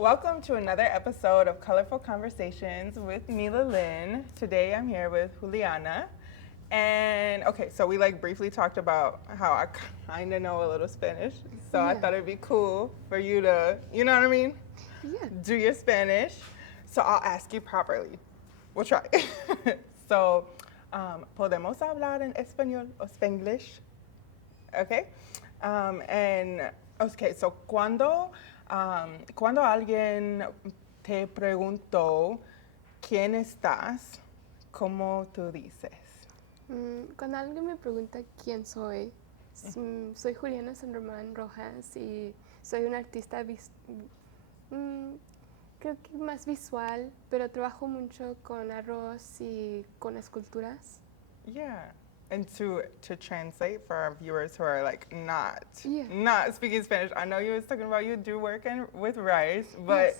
Welcome to another episode of Colorful Conversations with Mila Lynn. Today I'm here with Julianna. And okay, so we briefly talked about how I kind of know a little Spanish. So I thought it'd be cool for you to, you know what I mean? Yeah. Do your Spanish. So I'll ask you properly. We'll try. So, podemos hablar en español o spanglish? Okay. Okay, so cuando alguien te preguntó quién estás, ¿cómo tú dices? Cuando alguien me pregunta quién soy, soy Julianna Sanroman Rojas y soy una artista, creo que más visual, pero trabajo mucho con arroz y con esculturas. Yeah. And to translate for our viewers who are not speaking Spanish, I know you was talking about you do work with rice, but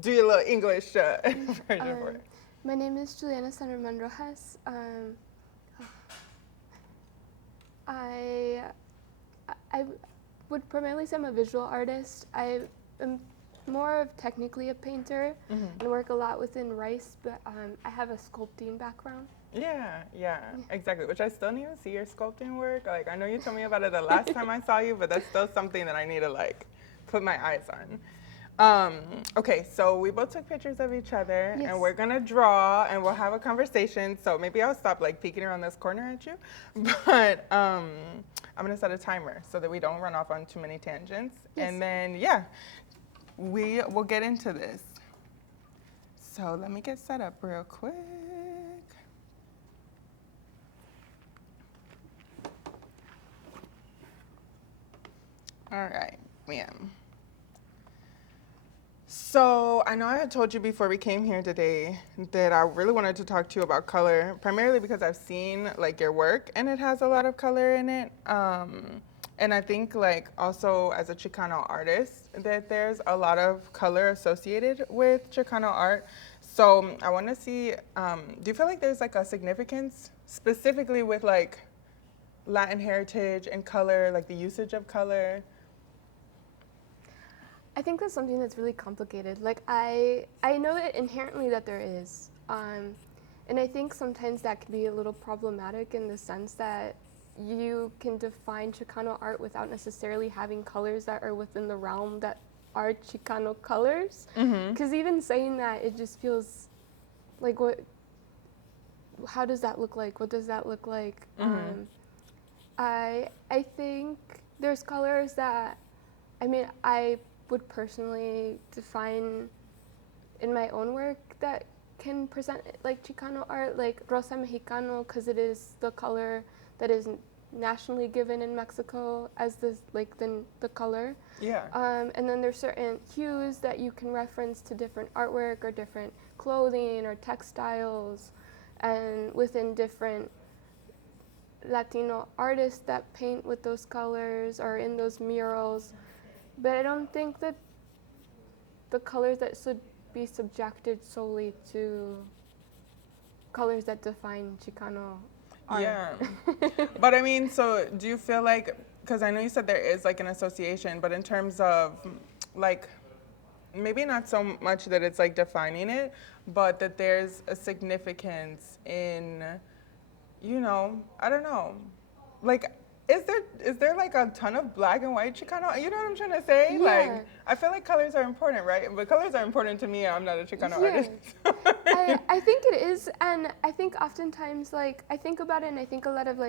do your little English version for it. My name is Julianna Sanroman Rojas. I would primarily say I'm a visual artist. I am more of technically a painter and work a lot within rice, but I have a sculpting background. Yeah, exactly. Which I still need to see your sculpting work. I know you told me about it the last time I saw you, but that's still something that I need to put my eyes on. Okay, so we both took pictures of each other, and we're gonna draw, and we'll have a conversation. So maybe I'll stop peeking around this corner at you, but I'm gonna set a timer so that we don't run off on too many tangents, and then we will get into this. So let me get set up real quick. All right, ma'am. So I know I had told you before we came here today that I really wanted to talk to you about color, primarily because I've seen your work and it has a lot of color in it. And I think also as a Chicano artist that there's a lot of color associated with Chicano art. So I want to see, do you feel like there's a significance specifically with Latin heritage and color, the usage of color? I think that's something that's really complicated. I know that inherently that there is. And I think sometimes that can be a little problematic in the sense that you can define Chicano art without necessarily having colors that are within the realm that are Chicano colors. Because even saying that, it just feels like how does that look like? What does that look like? I think there's colors that, I would personally define in my own work that can present Chicano art, like Rosa Mexicano, because it is the color that is nationally given in Mexico as the color. Yeah. And then there's certain hues that you can reference to different artwork or different clothing or textiles, and within different Latino artists that paint with those colors or in those murals. But I don't think that the colors that should be subjected solely to colors that define Chicano art. Yeah. But so do you feel because I know you said there is an association, but in terms of maybe not so much that it's defining it, but that there's a significance in, I don't know, is there a ton of black and white Chicano? You know what I'm trying to say? Yeah. I feel like colors are important, right? But colors are important to me. I'm not a Chicano artist. I think it is, and I think oftentimes I think about it, and I think a lot of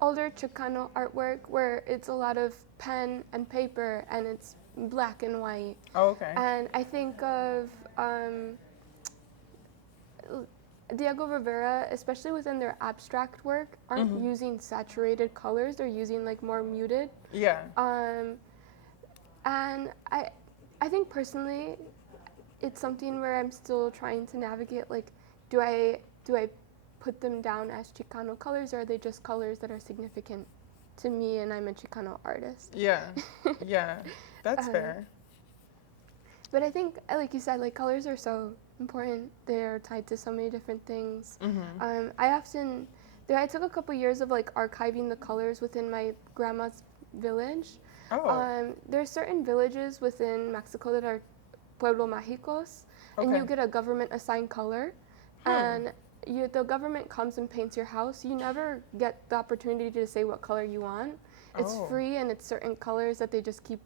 older Chicano artwork where it's a lot of pen and paper and it's black and white. Oh, okay. And I think of Diego Rivera, especially within their abstract work, aren't using saturated colors. They're using more muted. Yeah. And I think personally, it's something where I'm still trying to navigate. Do I put them down as Chicano colors, or are they just colors that are significant to me and I'm a Chicano artist? Yeah. Yeah. That's fair. But I think, like you said, colors are so important. They're tied to so many different things. I took a couple years of archiving the colors within my grandma's village, Oh, There's certain villages within Mexico that are Pueblo Mágicos, and you okay. get a government assigned color, Hmm. and the government comes and paints your house. You never get the opportunity to say what color you want. It's Oh, free, and it's certain colors that they just keep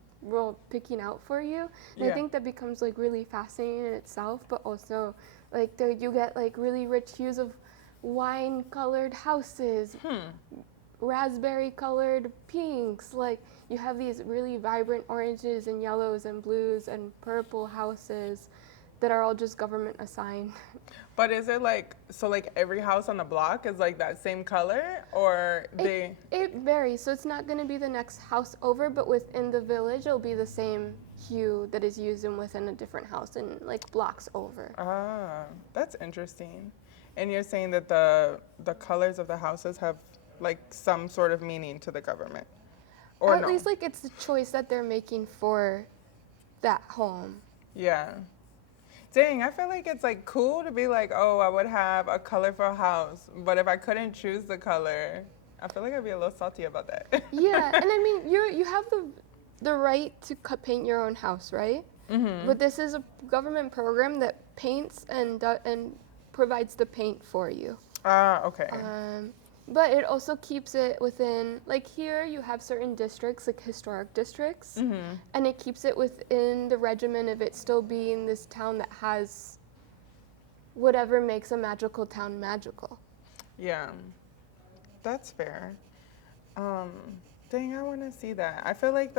picking out for you. And I yeah. think that becomes like really fascinating in itself, but also like there you get like really rich hues of wine colored houses, Hmm. raspberry colored pinks. Like you have these really vibrant oranges and yellows and blues and purple houses that are all just government assigned. But is it like, so like every house on the block is like that same color, or It they? it varies, so it's not going to be the next house over, but within the village it'll be the same hue that is used in within a different house and like blocks over. Ah, that's interesting. And you're saying that the colors of the houses have like some sort of meaning to the government, Or or at no? least like it's the choice that they're making for that home. Yeah. Dang, I feel like it's like cool to be like, oh, I would have a colorful house, but if I couldn't choose the color, I feel like I'd be a little salty about that. Yeah, and I mean you have the right to paint your own house, right? Mhm. But this is a government program that paints and provides the paint for you. Ah, okay. Um, but it also keeps it within, like here you have certain districts, like historic districts, Mhm. and it keeps it within the regimen of it still being this town that has whatever makes a magical town magical. Yeah, that's fair. Um, Dang, I want to see that. I feel like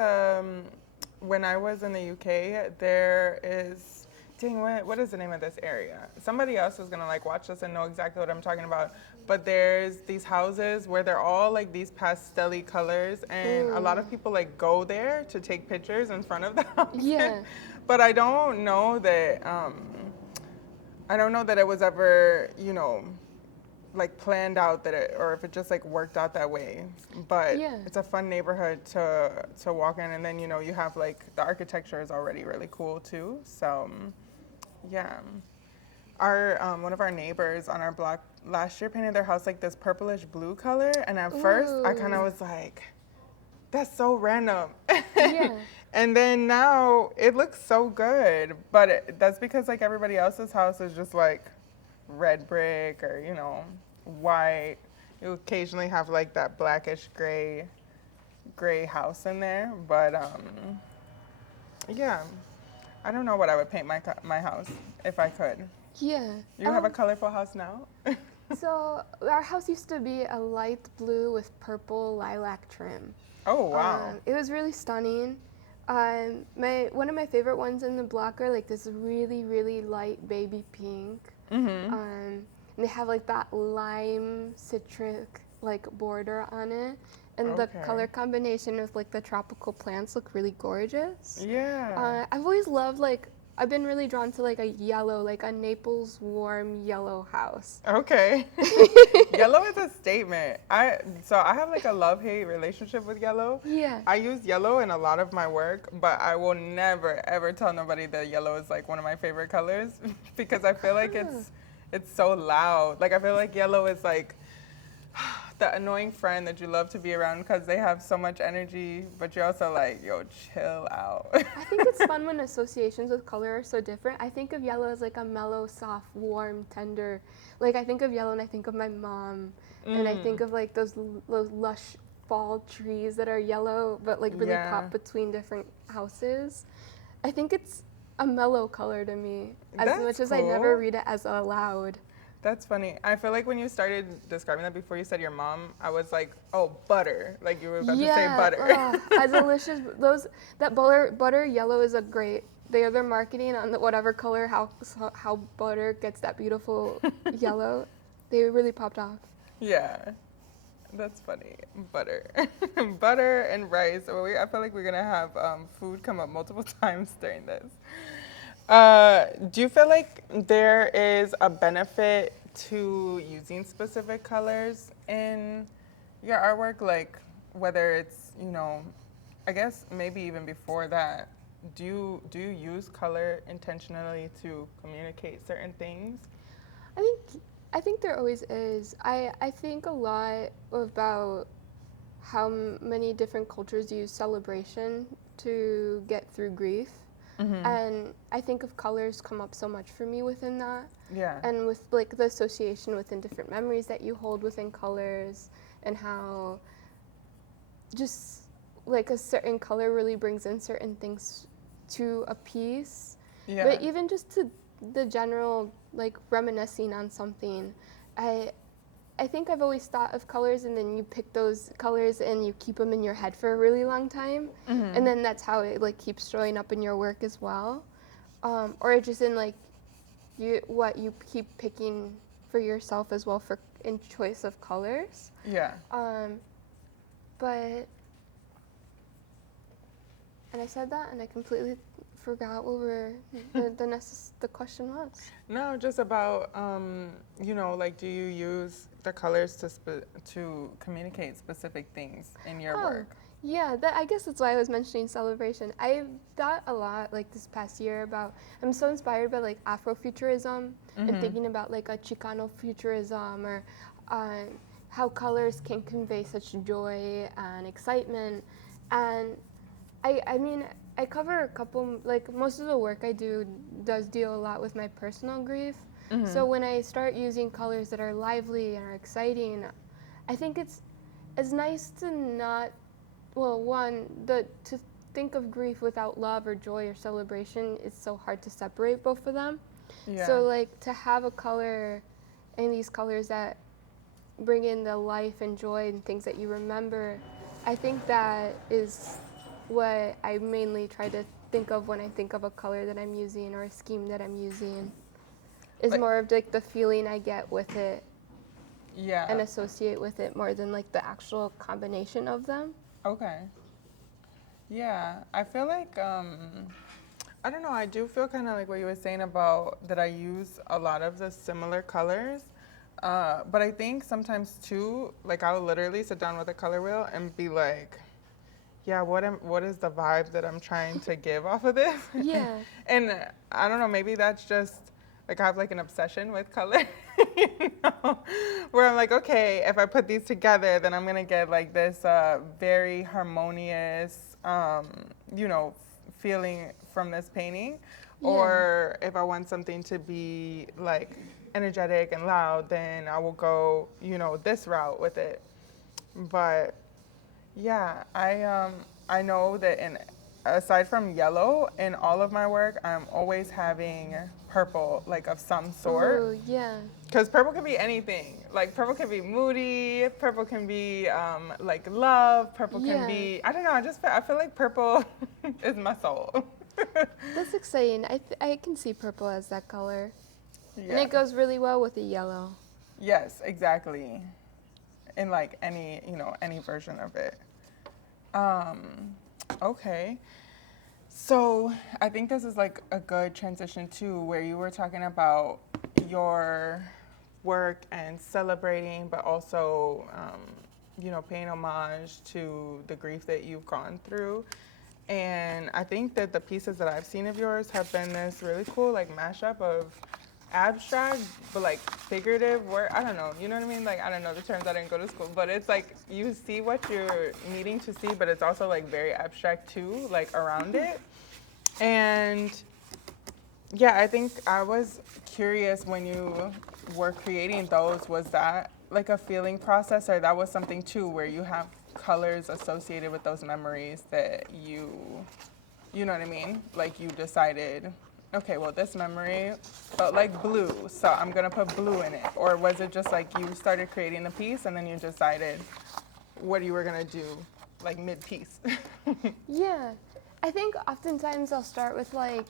when I was in the UK, there is, dang, what is the name of this area? Somebody else is gonna like watch this and know exactly what I'm talking about. But there's these houses where they're all like these pastel colors, and a lot Ooh. of people like go there to take pictures in front of the houses. Yeah. But I don't know that it was ever, like planned out that it, or if it just like worked out that way. But Yeah. it's a fun neighborhood to walk in, and then you have like the architecture is already really cool too. So yeah, our one of our neighbors on our block last year painted their house like this purplish blue color, and at first I kind of Ooh. was like, that's so random. Yeah. And then now it looks so good, but that's because like everybody else's house is just like red brick or white. You occasionally have like that blackish gray house in there, but yeah, I don't know what I would paint my house if I could. Yeah. You have a colorful house now? So our house used to be a light blue with purple lilac trim. Oh wow. It was really stunning. My one of my favorite ones in the block are like this really really light baby pink. Mhm. And they have like that lime citric like border on it, and the Okay. color combination with like the tropical plants look really gorgeous. Yeah. I've always loved like I've been really drawn to like a yellow, like a Naples warm yellow house. Okay. Yellow is a statement. I have like a love-hate relationship with yellow. Yeah. I use yellow in a lot of my work, but I will never ever tell nobody that yellow is like one of my favorite colors because I feel like Ah. it's so loud. Like I feel like yellow is like the annoying friend that you love to be around because they have so much energy, but you're also like, yo, chill out. I think it's fun when associations with color are so different. I think of yellow as like a mellow, soft, warm, tender. Like I think of yellow and I think of my mom, and I think Mm, of like those lush fall trees that are yellow but like really yeah, pop between different houses. I think it's a mellow color to me, as that's much as I never cool. read it as a loud. That's funny. I feel like when you started describing that before you said your mom, I was like, oh, butter. Like you were about to say Yeah, butter. a delicious. Those that butter yellow is a great. Their marketing on the whatever color how butter gets that beautiful yellow. They really popped off. Yeah, that's funny. Butter. Butter and rice. I feel like we're going to have food come up multiple times during this. Do you feel like there is a benefit to using specific colors in your artwork? Like whether it's, I guess maybe even before that, do you use color intentionally to communicate certain things? I think I think there always is. I think a lot about how many different cultures use celebration to get through grief. And I think of colors come up so much for me within that. Yeah. And with like the association within different memories that you hold within colors, and how just like a certain color really brings in certain things to a piece. Yeah. But even just to the general like reminiscing on something, I think I've always thought of colors, and then you pick those colors and you keep them in your head for a really long time, and then that's how it like keeps showing up in your work as well, or just in like what you keep picking for yourself as well for in choice of colors. Yeah. But and I said that and I completely forgot what the question was. No, just about like, do you use the colors to communicate specific things in your work? Yeah, I guess that's why I was mentioning celebration. I've thought a lot like this past year about, I'm so inspired by like Afrofuturism and thinking about like a Chicano futurism, or how colors can convey such joy and excitement. And I mean, I cover a couple, like most of the work I do does deal a lot with my personal grief. So when I start using colors that are lively and are exciting, I think it's nice to not, to think of grief without love or joy or celebration, it's so hard to separate both of them. Yeah. So like to have a color and these colors that bring in the life and joy and things that you remember, I think that is what I mainly try to think of when I think of a color that I'm using or a scheme that I'm using. Is like, more of like the feeling I get with it. Yeah. And associate with it more than like the actual combination of them. Okay. Yeah, I feel like I don't know, I do feel kind of like what you were saying about that I use a lot of the similar colors. But I think sometimes too, like I'll literally sit down with a color wheel and be like, yeah, what is the vibe that I'm trying to give off of this? Yeah. And I don't know, maybe that's just like I have like an obsession with color, where I'm like, okay, if I put these together, then I'm gonna get like this very harmonious, feeling from this painting. Yeah. Or if I want something to be like energetic and loud, then I will go, this route with it. But yeah, I know that aside from yellow, in all of my work, I'm always having purple, like of some sort. Ooh, yeah. Because purple can be anything. Like purple can be moody, purple can be like love, purple can be, I don't know, I feel like purple is my soul. That's exciting. I can see purple as that color. Yeah. And it goes really well with the yellow. Yes, exactly. In like any version of it. Okay. So I think this is like a good transition too, where you were talking about your work and celebrating, but also, paying homage to the grief that you've gone through. And I think that the pieces that I've seen of yours have been this really cool like mashup of abstract but like figurative work. I don't know, you know what I mean? Like I don't know the terms, I didn't go to school, but it's like you see what you're needing to see, but it's also like very abstract too, like around it. And yeah, I think I was curious when you were creating those, was that like a feeling process, or that was something too where you have colors associated with those memories that you know what I mean? Like you decided, okay, well, this memory felt like blue, so I'm gonna put blue in it. Or was it just like you started creating the piece and then you decided what you were gonna do, like mid-piece? Yeah. I think oftentimes I'll start with like,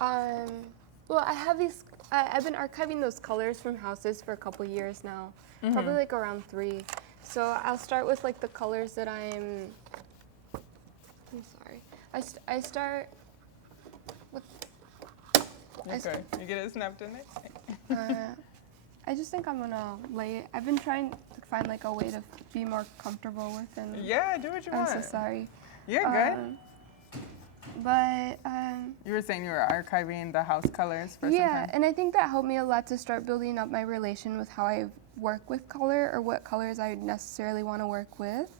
I have these, I've been archiving those colors from houses for a couple years now, probably like around 3. So I'll start with like the colors that I'm sorry. I start with. Okay, you get it snapped in there? I just think I'm gonna lay it. I've been trying to find like a way to be more comfortable with it. Yeah, do what you want. I'm so sorry. You're good. But you were saying you were archiving the house colors for some time. Yeah, and I think that helped me a lot to start building up my relation with how I work with color or what colors I necessarily want to work with.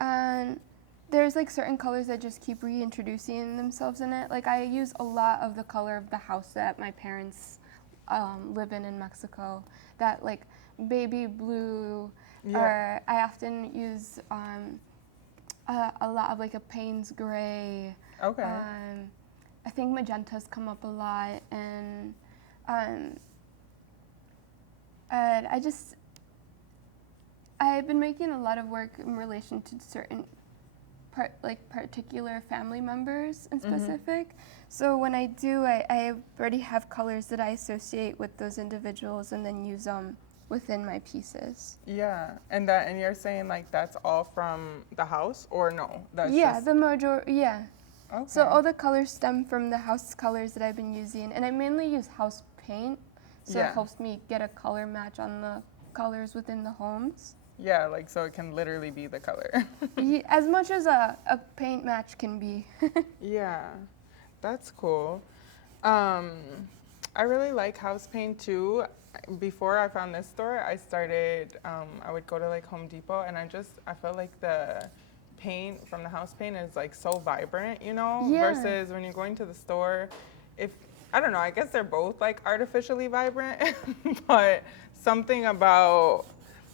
And there's like certain colors that just keep reintroducing themselves in it. Like I use a lot of the color of the house that my parents live in Mexico. That like baby blue, or I often use a lot of like a Payne's gray. Okay. I think magentas come up a lot, and I've been making a lot of work in relation to certain particular family members in specific. So when I do, I already have colors that I associate with those individuals and then use them within my pieces. Yeah, and you're saying like that's all from the house, or no? That's just... the majority. Yeah. Okay. So all the colors stem from the house colors that I've been using, and I mainly use house paint, so it helps me get a color match on the colors within the homes. Yeah, like so it can literally be the color. As much as a paint match can be. Yeah, that's cool. I really like house paint too. Before I found this store, I started, I would go to like Home Depot, and I felt like the paint from the house paint is like so vibrant, you know, versus when you're going to the store, I don't know, I guess they're both like artificially vibrant, but something about,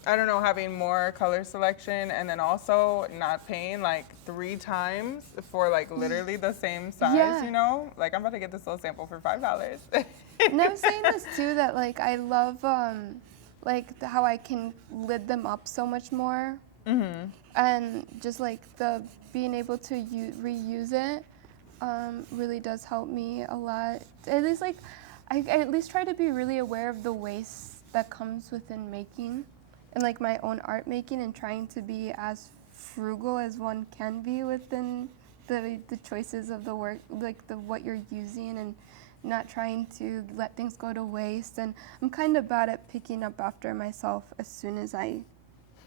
I don't know, having more color selection and then also not paying like 3 times for like literally the same size, you know? Like I'm about to get this little sample for $5. And I'm saying this too, that like I love how I can lid them up so much more. And just like the being able to reuse it really does help me a lot. At least like I at least try to be really aware of the waste that comes within making and like my own art making, and trying to be as frugal as one can be within the choices of the work, like what you're using, and not trying to let things go to waste. And I'm kind of bad at picking up after myself as soon as I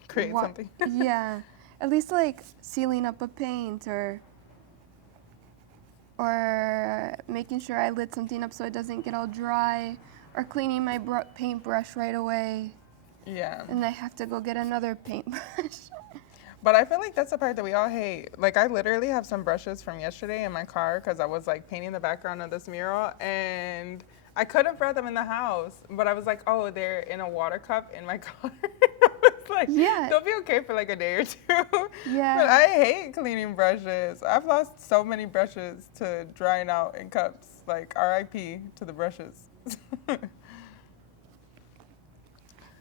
create something. Yeah, at least like sealing up a paint or making sure I lit something up so it doesn't get all dry, or cleaning my paintbrush right away. Yeah. And I have to go get another paintbrush. But I feel like that's the part that we all hate. Like I literally have some brushes from yesterday in my car because I was like painting the background of this mural, and I could have brought them in the house, but I was like, oh, they're in a water cup in my car. It's like, they'll be okay for like a day or 2. Yeah. But I hate cleaning brushes. I've lost so many brushes to drying out in cups. Like RIP to the brushes.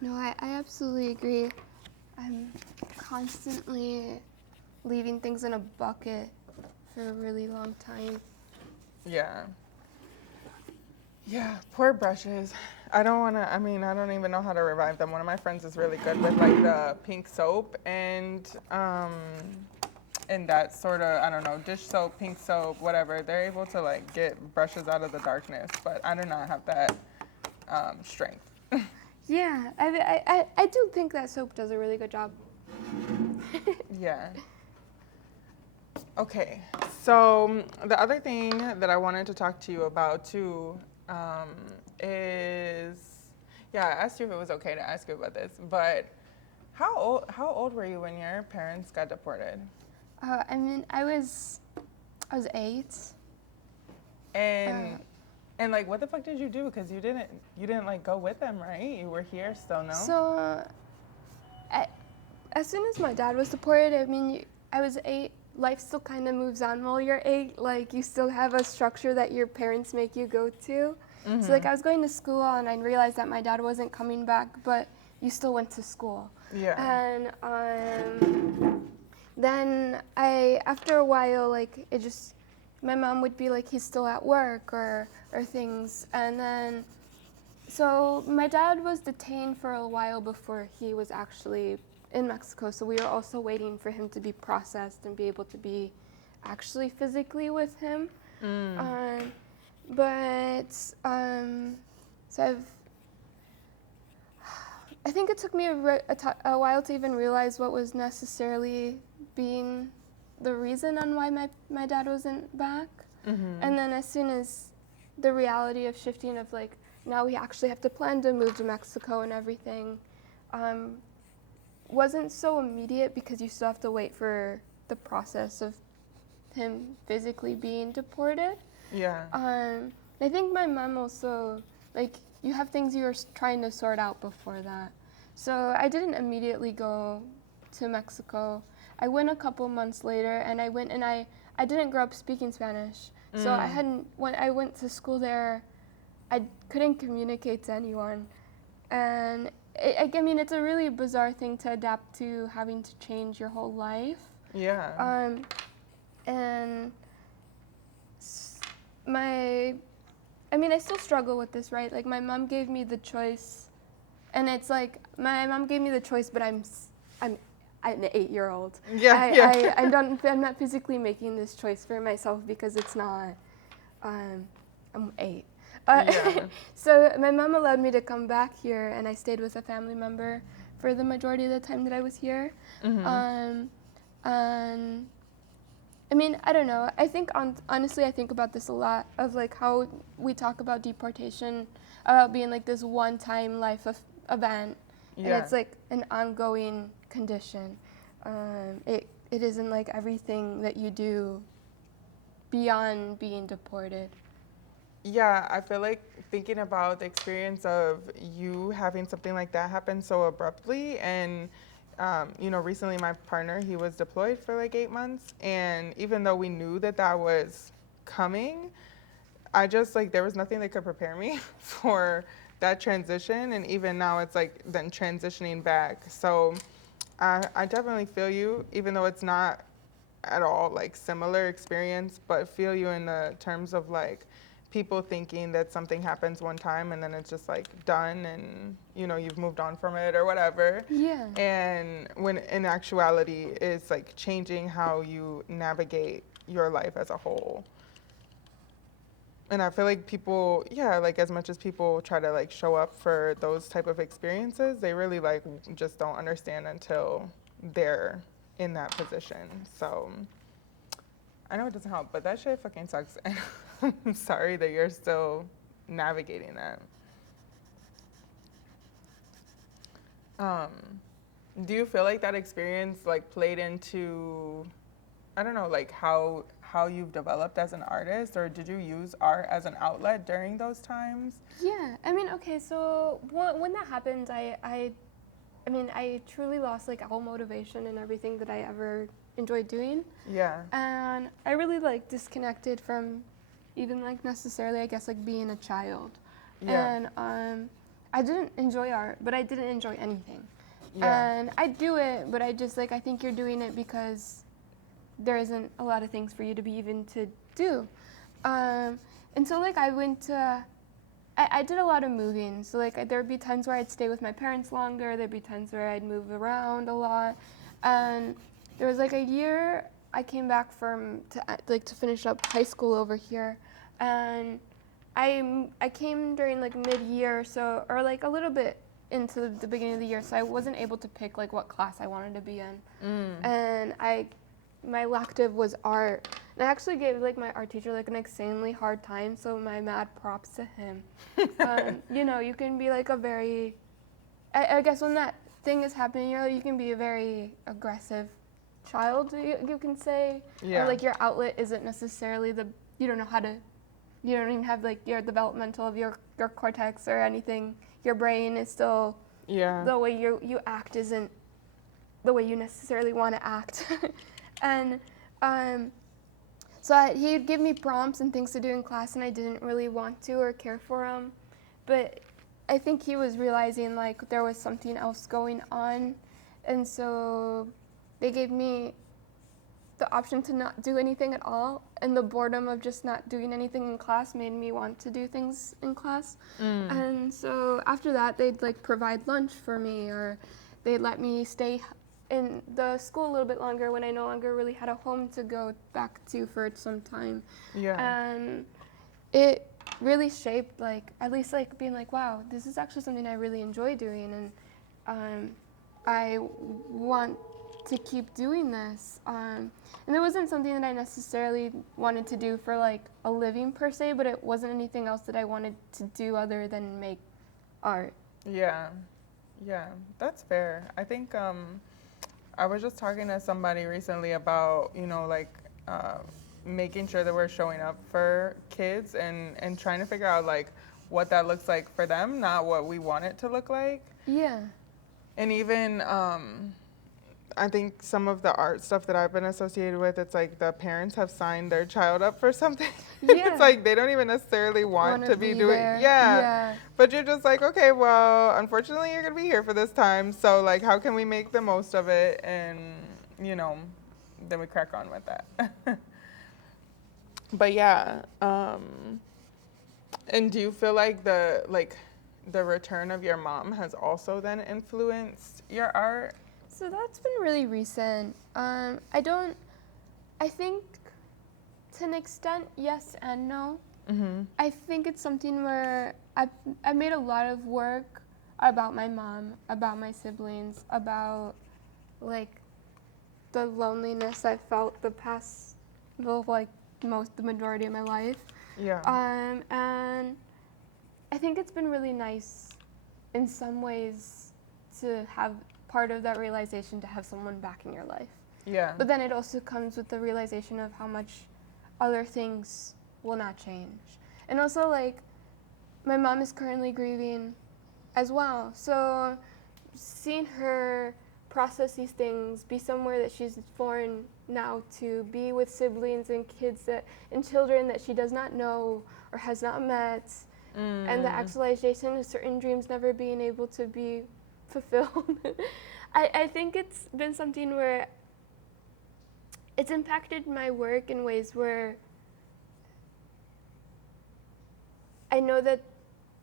No, I absolutely agree. I'm constantly leaving things in a bucket for a really long time. Yeah. Yeah, poor brushes. I don't even know how to revive them. One of my friends is really good with like the pink soap and that sort of, I don't know, dish soap, pink soap, whatever. They're able to like get brushes out of the darkness, but I do not have that strength. Yeah, I do think that soap does a really good job. Yeah. Okay, so the other thing that I wanted to talk to you about too is, I asked you if it was okay to ask you about this, but how old were you when your parents got deported? I was 8. And like, what the fuck did you do? Because you didn't like go with them, right? You were here still, no? So, as soon as my dad was deported, I was 8. Life still kind of moves on while you're 8. Like, you still have a structure that your parents make you go to. So, like, I was going to school, and I realized that my dad wasn't coming back, but you still went to school. Yeah. And then after a while, like, my mom would be like, he's still at work or things. And then, so my dad was detained for a while before he was actually in Mexico. So we were also waiting for him to be processed and be able to be actually physically with him. So I think it took me a while to even realize what was necessarily being the reason on why my dad wasn't back. And then as soon as the reality of shifting of like now we actually have to plan to move to Mexico and everything, wasn't so immediate because you still have to wait for the process of him physically being deported. Yeah. I think my mom also, like, you have things you're trying to sort out before that. So I didn't immediately go to Mexico. I went a couple months later, and I didn't grow up speaking Spanish. So when I went to school there, I couldn't communicate to anyone. And I mean, it's a really bizarre thing to adapt to, having to change your whole life. Yeah. And I mean, I still struggle with this, right? Like, my mom gave me the choice, and it's like, my mom gave me the choice, but I'm an 8-year-old. Yeah. I'm not physically making this choice for myself because it's not, I'm 8. Yeah. So my mom allowed me to come back here, and I stayed with a family member for the majority of the time that I was here. And I mean, I don't know. I think, honestly, I think about this a lot, of like how we talk about deportation, about being like this one-time life event, and it's like an ongoing condition. It isn't like everything that you do beyond being deported. Yeah, I feel like thinking about the experience of you having something like that happen so abruptly, and recently my partner, he was deployed for like 8 months, and even though we knew that that was coming, I just like there was nothing that could prepare me for that transition, and even now it's like then transitioning back. So I definitely feel you, even though it's not at all like similar experience, but feel you in the terms of like people thinking that something happens one time and then it's just like done, and you've moved on from it or whatever. Yeah. And when in actuality it's like changing how you navigate your life as a whole. And I feel like people, yeah, like as much as people try to like show up for those type of experiences, they really like just don't understand until they're in that position. So I know it doesn't help, but that shit fucking sucks. And I'm sorry that you're still navigating that. Do you feel like that experience like played into, I don't know, like how you've developed as an artist, or did you use art as an outlet during those times? Yeah, I mean, okay, so when that happened, I mean, I truly lost like all motivation and everything that I ever enjoyed doing. Yeah. And I really like disconnected from even like necessarily, I guess, like being a child. Yeah. And I didn't enjoy art, but I didn't enjoy anything. Yeah. And I do it, but I just like, I think you're doing it because there isn't a lot of things for you to be even to do. And so like I went to, I did a lot of moving. So like there'd be times where I'd stay with my parents longer. There'd be times where I'd move around a lot. And there was like a year I came back to finish up high school over here. And I came during like mid-year or like a little bit into the beginning of the year. So I wasn't able to pick like what class I wanted to be in. And my elective was art. And I actually gave like my art teacher like an insanely hard time, so my mad props to him. You can be like a very, I guess when that thing is happening, you can be a very aggressive child, you can say. Yeah. Or like your outlet isn't necessarily you don't even have like your developmental of your cortex or anything. Your brain is still, the way you act isn't the way you necessarily want to act. And so he'd give me prompts and things to do in class, and I didn't really want to or care for him. But I think he was realizing like there was something else going on, and so they gave me the option to not do anything at all, and the boredom of just not doing anything in class made me want to do things in class. And so after that, they'd like provide lunch for me, or they'd let me stay in the school a little bit longer when I no longer really had a home to go back to for some time. Yeah. And it really shaped like, at least like being like, wow, this is actually something I really enjoy doing, and I want to keep doing this. And it wasn't something that I necessarily wanted to do for like a living per se, but it wasn't anything else that I wanted to do other than make art. Yeah, yeah, that's fair. I think I was just talking to somebody recently about, like making sure that we're showing up for kids and trying to figure out like what that looks like for them, not what we want it to look like. Yeah. And even I think some of the art stuff that I've been associated with, it's like the parents have signed their child up for something. Yeah. It's like they don't even necessarily want to be doing, there. yeah. But you're just like, okay, well, unfortunately, you're gonna be here for this time. So like, how can we make the most of it? And then we crack on with that. But yeah, and do you feel like the return of your mom has also then influenced your art? So that's been really recent. I think to an extent, yes and no. Mm-hmm. I think it's something where I made a lot of work about my mom, about my siblings, about like the loneliness I felt the majority of my life. Yeah. And I think it's been really nice in some ways to have part of that realization, to have someone back in your life. Yeah. But then it also comes with the realization of how much other things will not change. And also, like, my mom is currently grieving as well. So seeing her process these things, be somewhere that she's foreign now to, be with siblings and and children that she does not know or has not met, and the actualization of certain dreams never being able to be fulfilled. I think it's been something where it's impacted my work in ways where I know that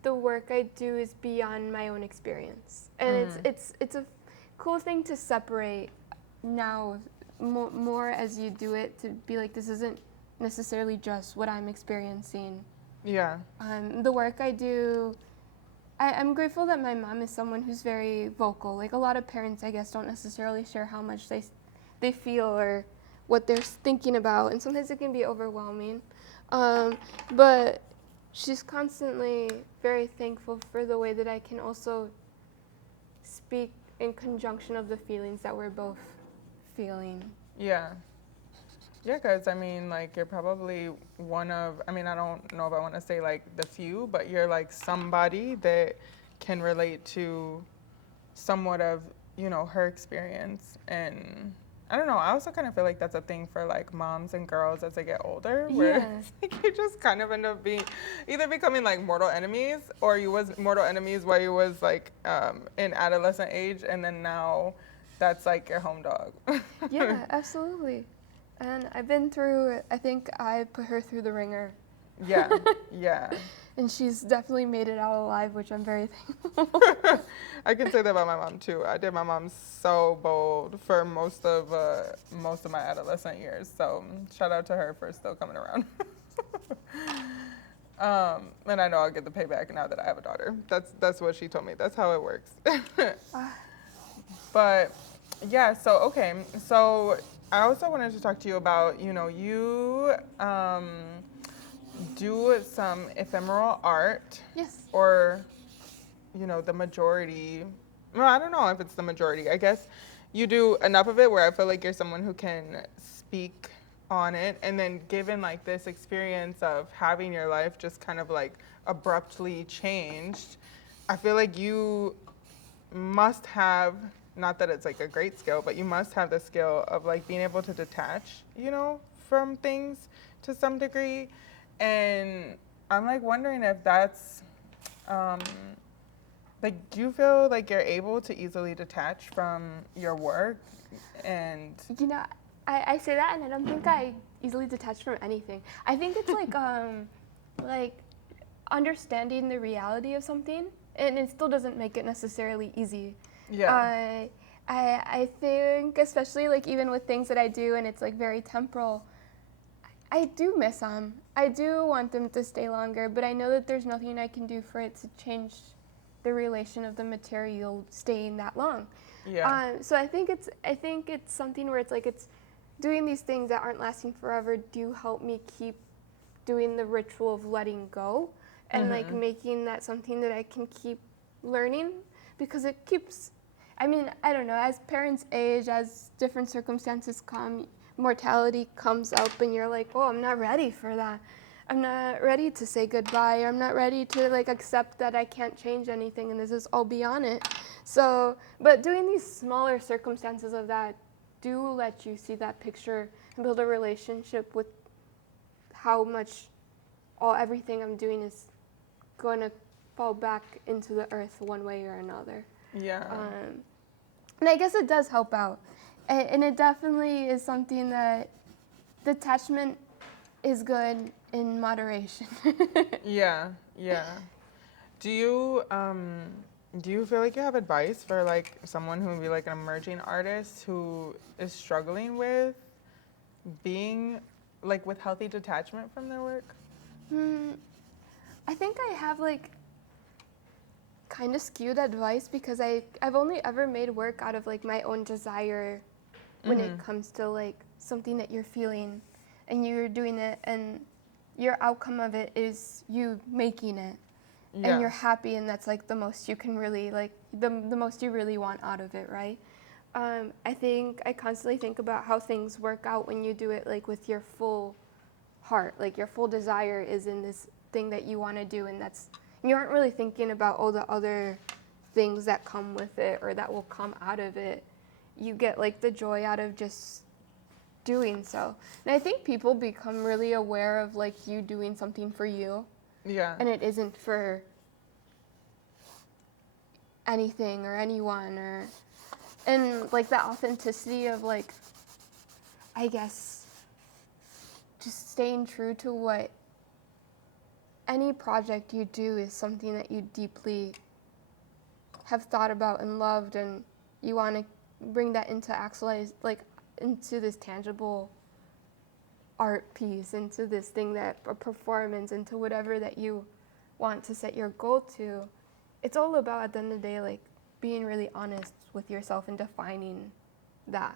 the work I do is beyond my own experience, and it's a cool thing to separate now more as you do it, to be like, this isn't necessarily just what I'm experiencing. Yeah. The work I do, I'm grateful that my mom is someone who's very vocal. Like, a lot of parents, I guess, don't necessarily share how much they feel or what they're thinking about, and sometimes it can be overwhelming. But she's constantly very thankful for the way that I can also speak in conjunction of the feelings that we're both feeling. Yeah. Yeah, because, I mean, like, you're probably one of, I mean, I don't know if I want to say, like, the few, but you're, like, somebody that can relate to somewhat of, her experience. And I don't know, I also kind of feel like that's a thing for, like, moms and girls as they get older, where it's like you just kind of end up becoming, like, mortal enemies, or you was mortal enemies while you was, like, in adolescent age, and then now that's, like, your home dog. Yeah, absolutely. And I've been through, I think I put her through the ringer. Yeah, yeah. And she's definitely made it out alive, which I'm very thankful. I can say that about my mom too. I did my mom so bold for most of my adolescent years. So shout out to her for still coming around. And I know I'll get the payback now that I have a daughter. That's what she told me. That's how it works. But yeah, so I also wanted to talk to you about, you do some ephemeral art. Yes. Or, the majority. Well, I don't know if it's the majority. I guess you do enough of it where I feel like you're someone who can speak on it. And then given like this experience of having your life just kind of like abruptly changed, I feel like you must have, not that it's like a great skill, but you must have the skill of like being able to detach, from things to some degree. And I'm like wondering if that's, like, do you feel like you're able to easily detach from your work? And I say that, and I don't think I easily detach from anything. I think it's like understanding the reality of something, and it still doesn't make it necessarily easy. Yeah. I think, especially like even with things that I do, and it's like very temporal, I do miss them. I do want them to stay longer, but I know that there's nothing I can do for it to change the relation of the material staying that long. Yeah. So I think it's something where it's like it's doing these things that aren't lasting forever do help me keep doing the ritual of letting go and like making that something that I can keep learning because it keeps. I mean, I don't know. As parents age, as different circumstances come, mortality comes up, and you're like, oh, I'm not ready for that. I'm not ready to say goodbye. Or I'm not ready to like accept that I can't change anything, and this is all beyond it. So, but doing these smaller circumstances of that do let you see that picture and build a relationship with how much everything I'm doing is going to fall back into the earth one way or another. Yeah. And I guess it does help out. And it definitely is something that detachment is good in moderation. Yeah. Yeah. Do you feel like you have advice for like someone who would be like an emerging artist who is struggling with being like with healthy detachment from their work? I think I have like kind of skewed advice because I've only ever made work out of like my own desire when it comes to like something that you're feeling and you're doing it and your outcome of it is you making it and you're happy and that's like the most you can really like the most you really want out of it, right? I think I constantly think about how things work out when you do it like with your full heart, like your full desire is in this thing that you want to do and that's you aren't really thinking about all the other things that come with it or that will come out of it. You get like the joy out of just doing so. And I think people become really aware of like you doing something for you. Yeah. And it isn't for anything or anyone or and like that authenticity of like I guess just staying true to what any project you do is something that you deeply have thought about and loved and you want to bring that into actualize like into this tangible art piece into this thing that a performance into whatever that you want to set your goal to. It's all about at the end of the day like being really honest with yourself and defining that.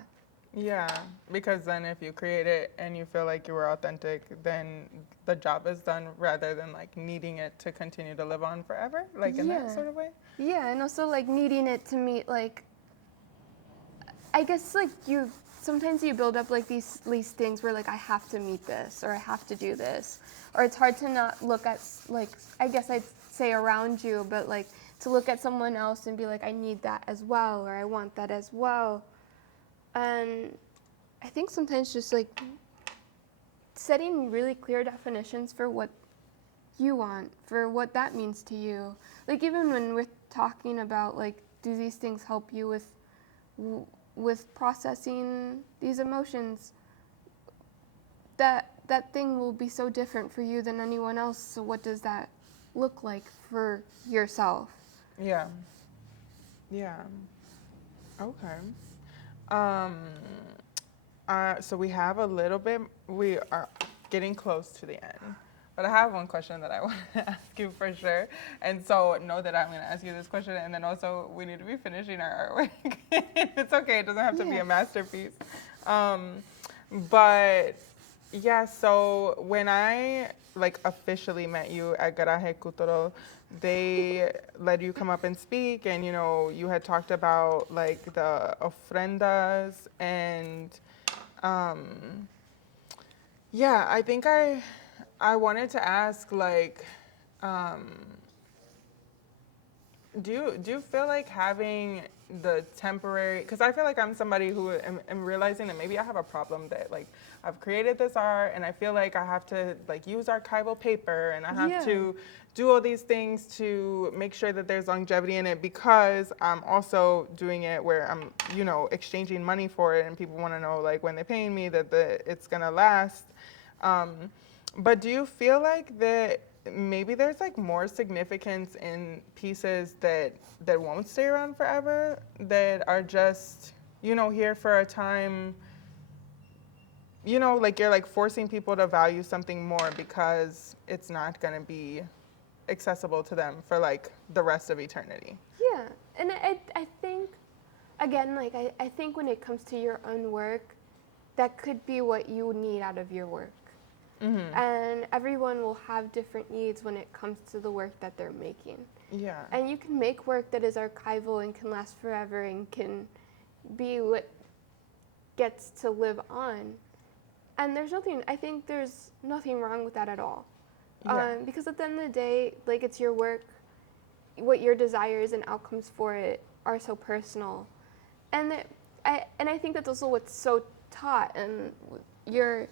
Yeah, because then if you create it and you feel like you were authentic, then the job is done rather than like needing it to continue to live on forever, like in that sort of way. Yeah, and also like needing it to meet like I guess like you sometimes you build up like these things where like I have to meet this or I have to do this or it's hard to not look at like I guess I'd say around you but like to look at someone else and be like I need that as well or I want that as well. And I think sometimes just like setting really clear definitions for what you want, for what that means to you. Like even when we're talking about like do these things help you with processing these emotions, that thing will be so different for you than anyone else. So what does that look like for yourself? Yeah. Yeah. Okay. Um, so we have a little bit, we are getting close to the end. But I have one question that I want to ask you for sure. And so know that I'm going to ask you this question. And then also we need to be finishing our artwork. It's okay. It doesn't have to be a masterpiece. But yeah, so when I like officially met you at Garaje Kutoro, they let you come up and speak. And, you know, you had talked about like the ofrendas and yeah, I think I wanted to ask, like, do you feel like having the temporary? Because I feel like I'm somebody who am realizing that maybe I have a problem that like I've created this art and I feel like I have to like use archival paper and I have to do all these things to make sure that there's longevity in it because I'm also doing it where I'm, you know, exchanging money for it and people want to know like when they're paying me that it's gonna last. But do you feel like that maybe there's like more significance in pieces that won't stay around forever, that are just, you know, here for a time, you know, like you're like forcing people to value something more because it's not going to be accessible to them for like the rest of eternity? Yeah, and again, like I think when it comes to your own work, that could be what you need out of your work. Mm-hmm. And everyone will have different needs when it comes to the work that they're making. Yeah. And you can make work that is archival and can last forever and can be what gets to live on. And I think there's nothing wrong with that at all. Yeah. Because at the end of the day, like, it's your work, what your desires and outcomes for it are so personal. And I think that's also what's so taught, and you're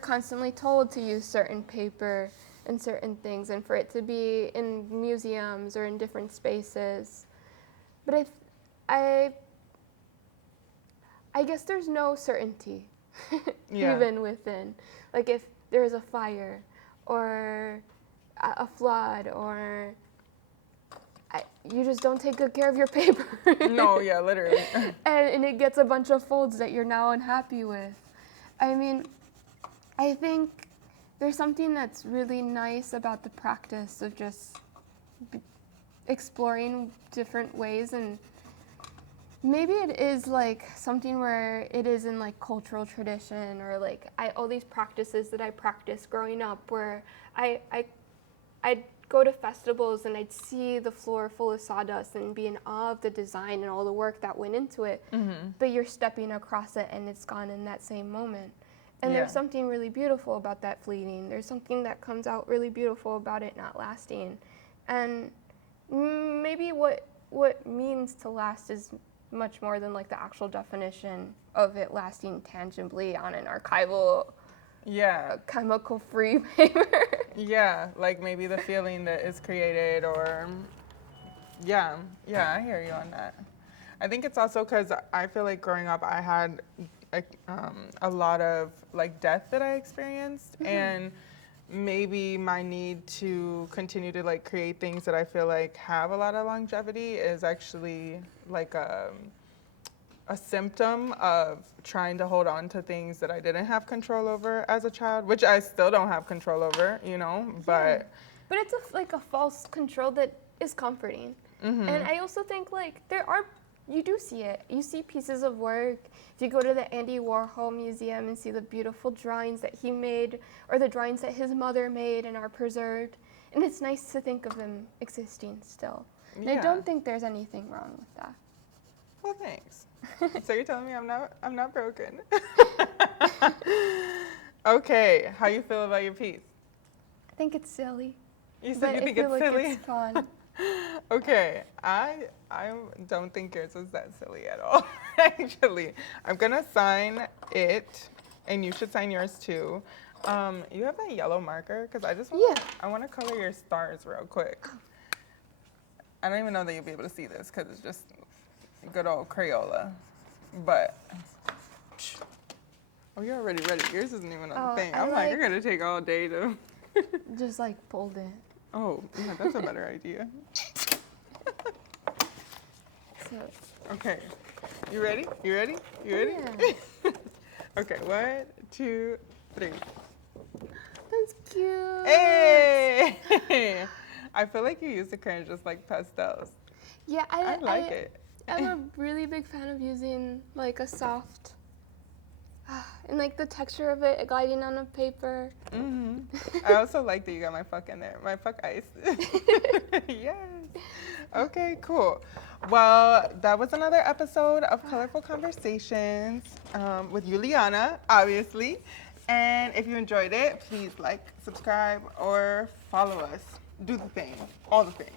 constantly told to use certain paper and certain things, and for it to be in museums or in different spaces. But I guess there's no certainty, even within. Like, if there is a fire or a flood, or you just don't take good care of your paper. No, yeah, literally. and it gets a bunch of folds that you're now unhappy with. I mean, I think there's something that's really nice about the practice of just exploring different ways, and maybe it is like something where it is in like cultural tradition, or like all these practices that I practiced growing up, where I'd go to festivals and I'd see the floor full of sawdust and be in awe of the design and all the work that went into it. Mm-hmm. But you're stepping across it and it's gone in that same moment. And there's something really beautiful about that fleeting. There's something that comes out really beautiful about it not lasting. And maybe what means to last is much more than like the actual definition of it lasting tangibly on an archival, chemical-free paper. Yeah, like maybe the feeling that is created, or I hear you on that. I think it's also because I feel like growing up I had a lot of like death that I experienced, and maybe my need to continue to like create things that I feel like have a lot of longevity is actually like a symptom of trying to hold on to things that I didn't have control over as a child, which I still don't have control over, you know, but... But it's like a false control that is comforting. Mm-hmm. And I also think like you do see it. You see pieces of work. If you go to the Andy Warhol Museum and see the beautiful drawings that he made, or the drawings that his mother made and are preserved, and it's nice to think of them existing still. And I don't think there's anything wrong with that. Well, thanks. So you're telling me I'm not broken. Okay, how you feel about your piece? I think it's silly. You said you think it's silly? It's fun. Okay, I don't think yours was that silly at all. Actually, I'm gonna sign it, and you should sign yours too. You have that yellow marker, because I want to color your stars real quick. I don't even know that you'll be able to see this because it's just good old Crayola, but you're already ready. Yours isn't even on the thing. I'm like, you're gonna take all day to just like fold it. Oh, yeah, that's a better idea. Okay, you ready? Yeah. Okay, 1, 2, 3. That's cute. Hey! I feel like you use the crayon just like pastels. Yeah, I like it. I'm a really big fan of using like a soft, and like the texture of it gliding on a paper. Mm-hmm. I also like that you got my fuck in there. My fuck ice. Yes. Okay, cool. Well, that was another episode of Colorful Conversations with Julianna, obviously. And if you enjoyed it, please like, subscribe, or follow us. Do the thing. All the things.